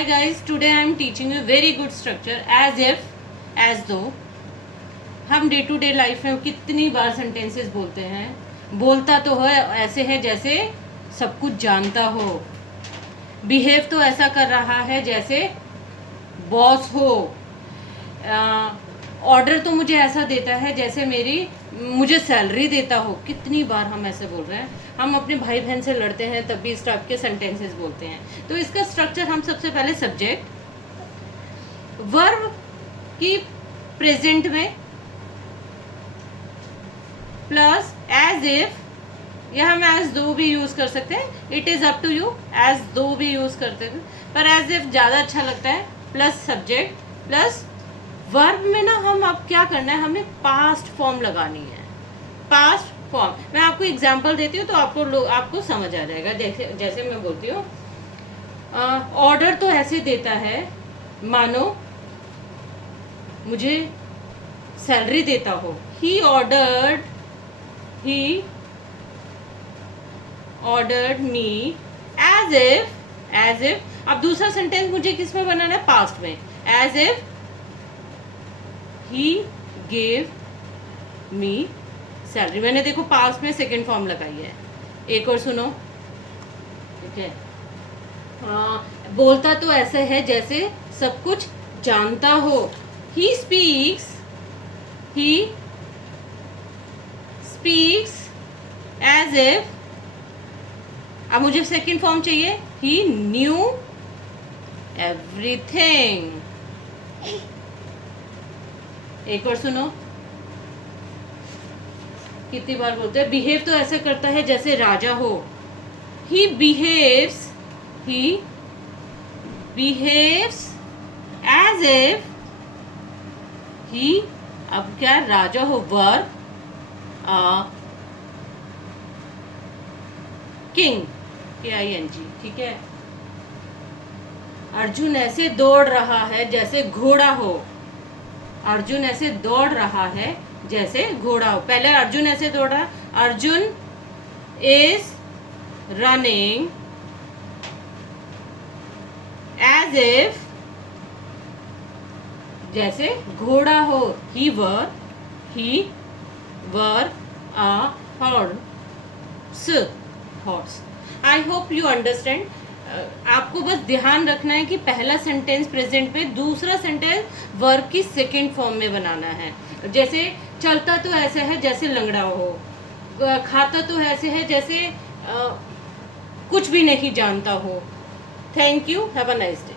Hi guys, today I am teaching you very good structure as if, as though. हम day to day life में कितनी बार sentences बोलते हैं. बोलता तो है ऐसे है जैसे सब कुछ जानता हो. बिहेव तो ऐसा कर रहा है जैसे बॉस हो. ऑर्डर तो मुझे ऐसा देता है जैसे मुझे सैलरी देता हो. कितनी बार हम ऐसे बोल रहे हैं. हम अपने भाई बहन से लड़ते हैं तब भी इस टाइप के सेंटेंसेस बोलते हैं. तो इसका स्ट्रक्चर हम सबसे पहले सब्जेक्ट, वर्ब की प्रेजेंट में प्लस एज इफ, या हम एज दो भी यूज कर सकते हैं. It is up to you. As though भी यूज करते हैं पर एज इफ ज़्यादा अच्छा लगता है. प्लस सब्जेक्ट प्लस वर्ब में ना हम अब क्या करना है, हमें पास्ट फॉर्म लगानी है. पास्ट फॉर्म मैं आपको एग्जांपल देती हूँ तो आपको समझ आ जाएगा. जैसे मैं बोलती हूँ, ऑर्डर तो ऐसे देता है मानो मुझे सैलरी देता हो. He ordered me as if. अब दूसरा सेंटेंस मुझे किस में बनाना है, पास्ट में. As if he gave me salary. मैंने देखो पास्ट में सेकेंड फॉर्म लगाई है. एक और सुनो, ठीक है. बोलता तो ऐसे है जैसे सब कुछ जानता हो. He speaks as if. अब मुझे सेकेंड फॉर्म चाहिए. He knew everything. एक और सुनो, कितनी बार बोलते हैं. बिहेव तो ऐसे करता है जैसे राजा हो. He behaves as if he, अब क्या, राजा हो. वर्ब किंग, KING, ठीक है. अर्जुन ऐसे दौड़ रहा है जैसे घोड़ा हो. अर्जुन ऐसे दौड़ रहा है जैसे घोड़ा हो. पहले अर्जुन ऐसे दौड़ रहा. Arjun is running as if, जैसे घोड़ा हो. He were a horse. I hope you understand. आपको बस ध्यान रखना है कि पहला सेंटेंस प्रेजेंट में, दूसरा सेंटेंस वर्ब की सेकेंड फॉर्म में बनाना है. जैसे चलता तो ऐसे है जैसे लंगड़ा हो. खाता तो ऐसे है जैसे कुछ भी नहीं जानता हो. Thank you. Have a nice day.